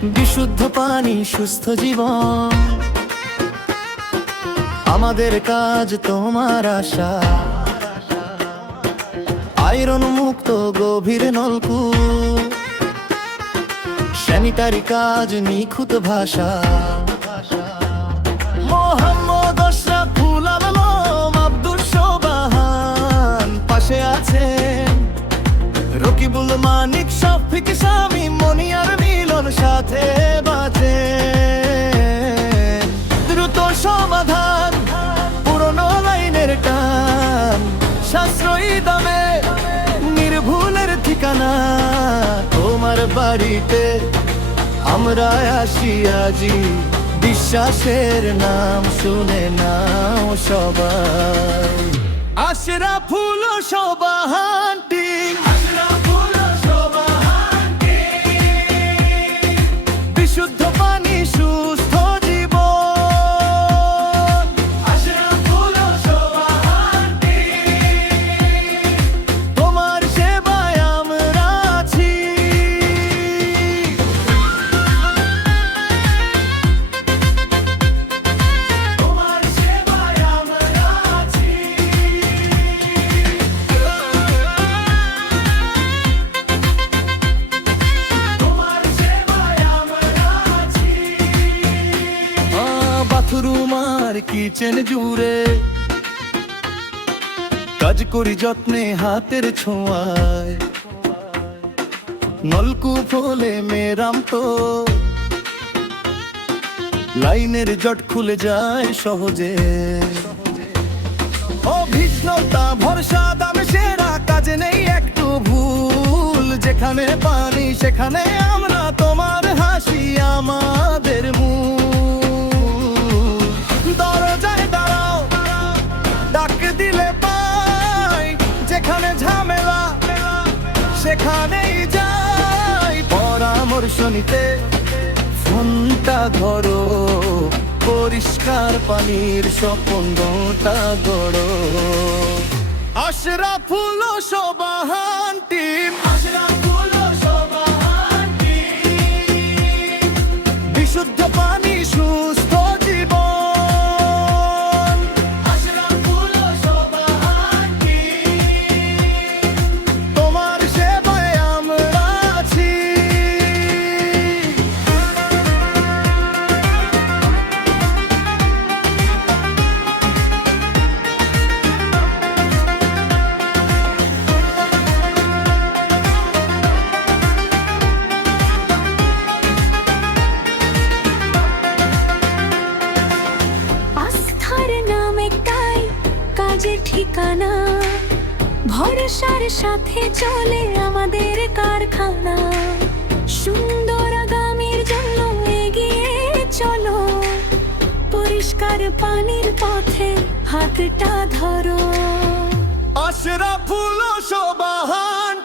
বিশুদ্ধ পানি, সুস্থ জীবন, আমাদের কাজ তোমার আশা। আয়রন মুক্ত গভীর নলকূপ, স্যানিটারি কাজ নিখুঁত ভাষা। মোহাম্মদ আশরাফুল আলম, আব্দুল সোবাহান পাশে আছেন, রকিবুল মানিক, শফিক, স্বামী, মনিয়ার, মিলন সাথে বাঁচেন। দ্রুত সমাধান, পুরনো লাইনের টান, সাশ্রয়ী দামে নির্ভুলের ঠিকানা। তোমার বাড়িতে আমরা আসি আজি, বিশ্বাসের নাম শুনে নাও সবাই। আশরাফুল সোবাহান টিম, বিশুদ্ধ পানি, সুস্থ জীবন। আশরাফুল সোবাহান টিম, তোমার সেবায় আমরা আছি। তোমার সেবায় আমরা আছি। তোমার সেবায় আমরা আছি। বাথরুম আর কিচেন জুড়ে কাজ করি যত্নে হাতের ছোঁয়ায়। নলকূপ হলে মেরাম তো লাইনের জট খুলে যায় সহজে। অভিজ্ঞতা, ভরসা, দামে সেরা, কাজে নেই একটু ভুল। যেখানে পানি সেখানে আমরা, তোমার হাসি আমাদের মূল। দরজায় দাঁড়াও, ডাক দিলে পাই, যেখানে ঝামেলা সেখানেই যাই। পরামর্শ নিতে ফোনটা ধরো, পরিষ্কার পানির স্বপ্নটা গড়ো। আশরাফুল সোবাহান টিম, আশরাফুল সোবাহান টিম, বিশুদ্ধ পানি, সুস্থ জীবন। আশরাফুল সোবাহান টিম, তোমার সেবায় আমরা আছি। আস্থার নামে তাই কাজের ঠিকানা, ভরসার সাথে চলে আমাদের কারখানা। সুন্দর আগামীর জন্য এগিয়ে চলো, পরিষ্কার পানির পথে হাতটা ধরো। আশরাফুল সোবাহান